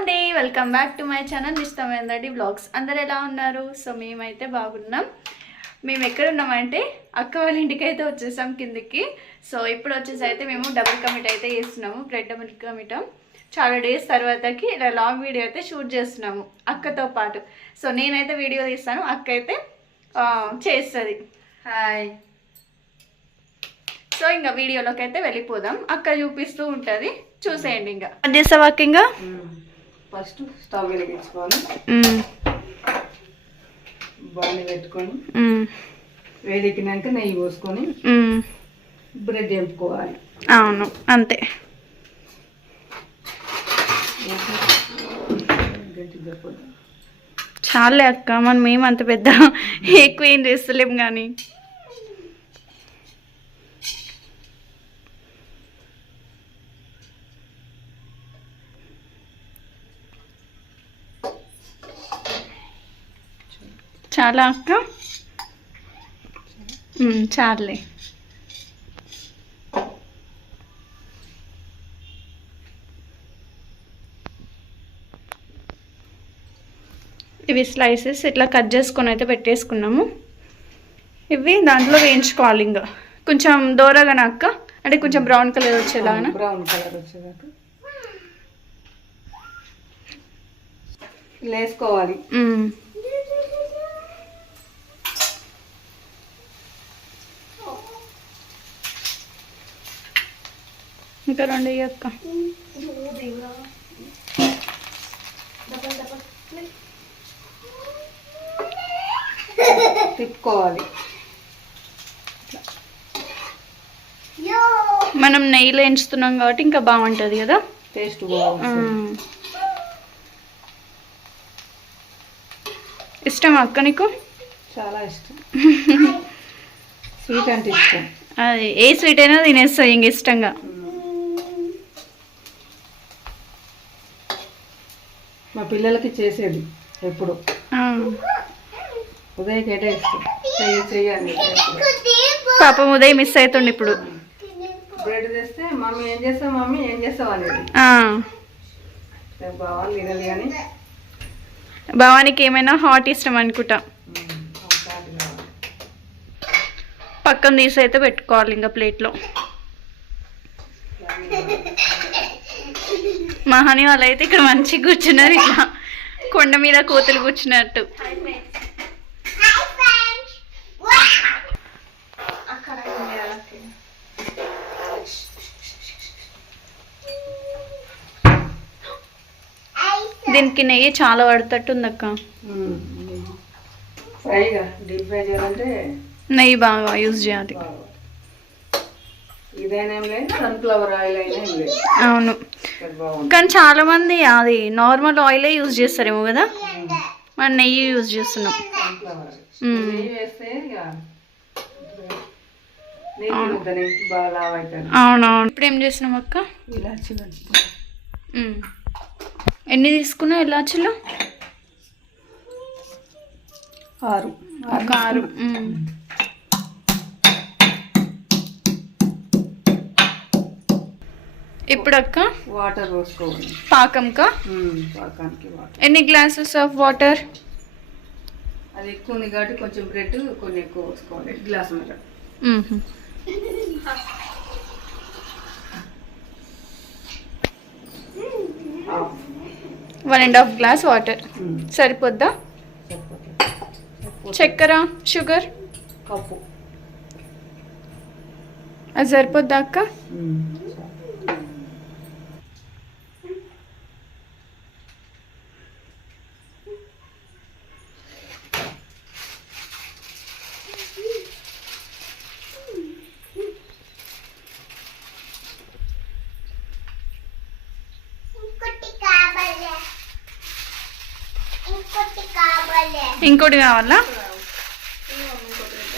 అండి welcome back to my channel ఇష్టమైందండి blogs అందరు ఎలా ఉన్నారు? సో మేమైతే బాగున్నాం. మేము ఎక్కడ ఉన్నామంటే అక్క వాళ్ళ ఇంటికి అయితే వచ్చేసాం కిందికి. సో ఇప్పుడు వచ్చేసి అయితే మేము డబుల్ కమిట్ అయితే చేస్తున్నాము బ్రెడ్ డబుల్ కమిట్ చాలా డేస్ తర్వాతకి ఇలా లాంగ్ వీడియో అయితే షూట్ చేస్తున్నాము అక్కతో పాటు. సో నేనైతే వీడియో తీస్తాను అక్క అయితే ఆ, చేస్తుంది. హాయ్ సో ఇంకా వీడియోలోకి అయితే వెళ్ళిపోదాం. అక్క చూపిస్తూ ఉంటుంది. చూసేయండి ఇంకా. ఇంకా? ఫస్ట్ స్టవ్ వెలిగించుకొని బాగా పెట్టుకొని వేడెక్కినాక నెయ్యి పోసుకొని బ్రెడ్ వేపుకోవాలి. అవును అంతే. చాలే అక్క మనం ఏమంత పెద్ద ఎక్కువ ఏం చేస్తలేం కానీ చాలా అక్క? చాలే. ఇవి స్లైసెస్ ఇట్లా కట్ చేసుకొని అయితే పెట్టేసుకున్నాము. ఇవి దాంట్లో వేయించుకోవాలి ఇంకా కొంచెం దూరగా అక్క? అంటే కొంచెం బ్రౌన్ కలర్ వచ్చేలాగా బ్రౌన్ కలర్ వచ్చేదాకా. వేసుకోవాలి. ఇంకా రెండు అక్క తిప్పుకోవాలి మనం నెయ్యిలో ఎంచుతున్నాం కాబట్టి ఇంకా బాగుంటుంది కదా? టేస్ట్. ఇష్టమా అక్క నీకు? చాలా ఇష్టం. స్వీట్ అంటే ఇష్టం. అది ఏ స్వీట్ అయినా తినేస్తావు ఇంక ఇష్టంగా. మా పిల్లలకి చేసేది ఎప్పుడు. ఉదయం పాపం ఉదయం మిస్ అవుతుండే ఇప్పుడు. బ్రెడ్ తెస్తే మమ్మీ ఏం చేస్తావు మమ్మీ? ఏం చేస్తావు? అనేది. బావాలి తినాలి కానీ. భవానికి ఏమైనా హాట్ ఇష్టం అనుకుంటా. పక్కన తీసి అయితే పెట్టుకోవాలి ఇంకా ప్లేట్లో. మహాని వాళ్ళు అయితే ఇక్కడ మంచిగా కూర్చున్నారు ఇట్లా. కొండ మీద కోతులు కూర్చున్నట్టు. దీనికి నెయ్యి చాలా పడతట్టు ఉంది అక్క ఫ్రైగా డీప్ ఫ్రై చేయాలంటే నెయ్యి బాగా యూజ్ చేయాలి బాగా. ఇదైనా ఏం లేదు సన్ఫ్లవర్ ఆయిల్ అయినా ఏం లేదు అవును. కానీ చాలా మంది అది నార్మల్ ఆయిలే యూజ్ చేస్తారేమో కదా? మనం నెయ్యి యూజ్ చేస్తున్నాం. అవునవును. ఇప్పుడు ఏం చేసినాం అక్క. ఎన్ని తీసుకున్నావు ఇలాచీలు? ఆరు. ఒక ఆరు. ఇప్పుడు అక్క వాటర్ పోసుకోవాలి. పాకంకా? మ్మ్. పాకానికి వాటర్. ఎన్ని గ్లాసెస్ ఆఫ్ వాటర్? అది ఎక్కువ ఉంది కాబట్టి కొంచెం బ్రెడ్ కొన్ని ఎక్కువ పోసుకోవాలి గ్లాస్ మీద. One and half glass water. సరిపోద్దా. చక్కెర షుగర్? కప్పు. అది సరిపోద్దా అక్క మ్మ్. ఇంకోటి కావాలా?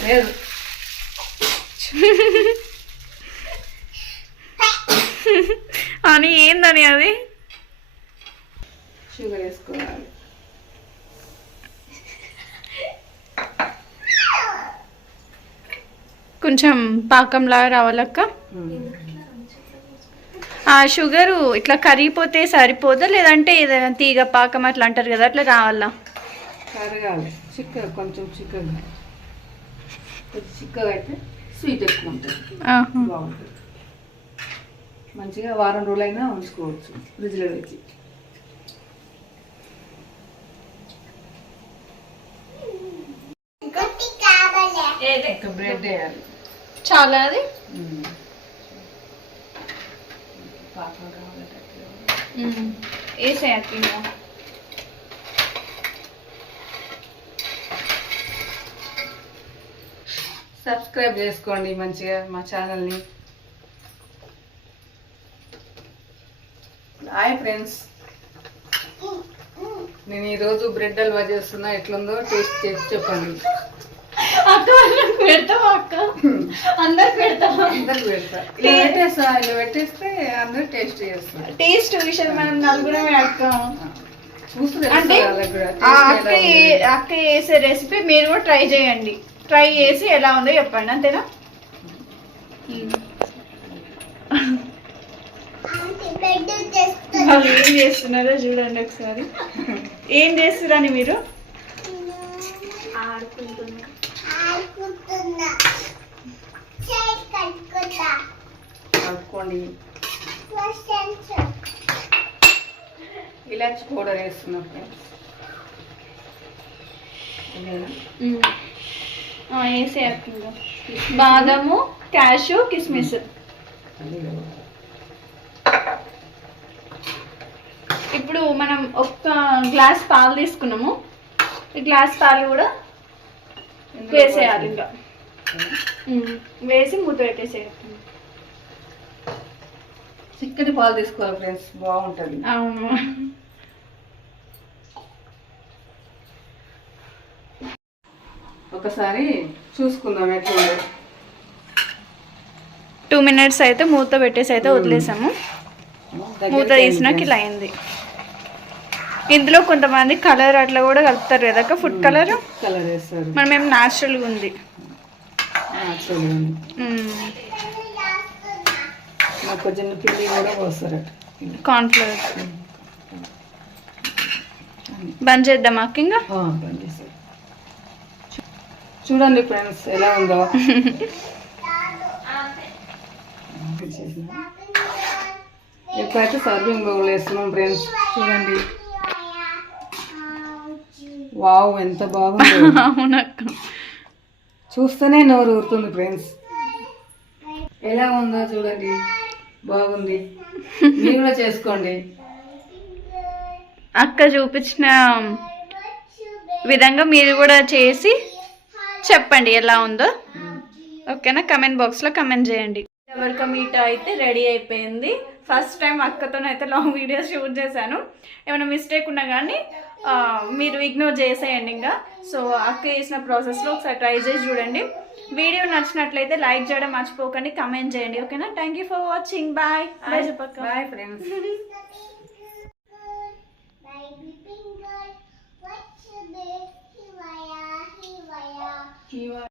లేదు. అని ఏందని అది? షుగర్ వేసుకోవాలి. కొంచెం పాకంలాగా రావాలక్క. ఆ షుగరు ఇట్లా కరిగిపోతే సరిపోదా? లేదంటే ఏదైనా తీగ పాకం అట్లా అంటారు కదా అట్లా రావాలా? కరగాలి చిక్కగా కొంచెం చిక్కగా. కొంచెం చిక్కగా అయితే స్వీట్ ఎక్కువ ఉంటుంది. బాగుంటుంది. మంచిగా వారం రోజులైనా ఉంచుకోవచ్చు ఫ్రిడ్జ్లో పెట్టి. ఇంకా బ్రెడ్ వేయాలి? చాలా అది? కావాలంటే వేసేయాలి సబ్స్క్రైబ్ చేసుకోండి మంచిగా మా ఛానల్ని. హాయ్ ఫ్రెండ్స్ నేను ఈరోజు బ్రెడ్ హల్వా చేస్తున్నా. ఎట్లుందో టేస్ట్ చేసి చెప్పండి. అక్క పెడతావా అక్క? అందరికి పెడతావా? అందరికి పెడతా. ఇలా పెట్టేస్తా ఇలా పెట్టేస్తే అందరూ టేస్ట్ చేస్తారు. టేస్ట్ విషయం మనం నలుగురమే అక్క. అంటే చేసే రెసిపీ మీరు కూడా ట్రై చేయండి. ట్రై చేసి ఎలా ఉందో చెప్పండి అంతేనా? వాళ్ళు ఏం చేస్తున్నారో చూడండి ఒకసారి. ఏం చేస్తున్నారని మీరు? కలుపుకోండి ఇలాచి పౌడర్ వేస్తున్నాం ఫ్రెండ్స్ వేసే అక్క ఇంకా. బాదము క్యాషు కిస్మిస్. ఇప్పుడు మనం ఒక్క గ్లాస్ పాలు తీసుకున్నాము. ఈ గ్లాస్ పాలు కూడా వేసేయాలి ఇంకా. వేసి మూత పెట్టేసేయాలి. చిక్కటి పాలు తీసుకోవాలి ఫ్రెండ్స్ బాగుంటుంది. అవును. ఒకసారి చూసుకుందాం ఎట్లుందో. టూ మినిట్స్ అయితే మూత పెట్టేసి అయితే వదిలేసాము. మూత తీసినాక ఇలా అయింది. ఇందులో కొంతమంది కలర్ అట్లా కూడా కలుపుతారు కదా ఫుడ్ కలర్ కలర్ వేస్తారు. మనం ఏం న్యాచురల్గా ఉంది. మొక్కజొన్న పిండి కూడా కార్న్ఫ్లవర్ బంద్ చేద్దాం అక్క ఇంకా? చూడండి ఫ్రెండ్స్ ఎలా ఉందో. ఎప్పుడైతే సర్వింగ్ బౌల్ వేస్తున్నాం ఫ్రెండ్స్ చూడండి. వావ్ ఎంత బాగుంది. అవునక్క. చూస్తేనే నోరు ఊరుతుంది ఫ్రెండ్స్. ఎలా ఉందో చూడండి. బాగుంది. మీరు కూడా చేసుకోండి. అక్క చూపించిన విధంగా మీరు కూడా చేసి చెప్పండి ఎలా ఉందో. ఓకేనా? కమెంట్ బాక్స్లో కమెంట్ చేయండి. ఎవరిక మీట్ అయితే రెడీ అయిపోయింది. ఫస్ట్ టైం అక్కతోనైతే లాంగ్ వీడియోస్ షూట్ చేశాను. ఏమైనా మిస్టేక్ ఉన్నా కానీ మీరు ఇగ్నోర్ చేసేయండి ఇంకా. సో అక్క చేసిన ప్రాసెస్లో ఒకసారి ట్రై చేసి చూడండి. వీడియో నచ్చినట్లయితే లైక్ చేయడం మర్చిపోకండి కమెంట్ చేయండి. ఓకేనా? Thank you for watching bye bye చెప్పక్క బాయ్ ఫ్రెండ్స్ Shiva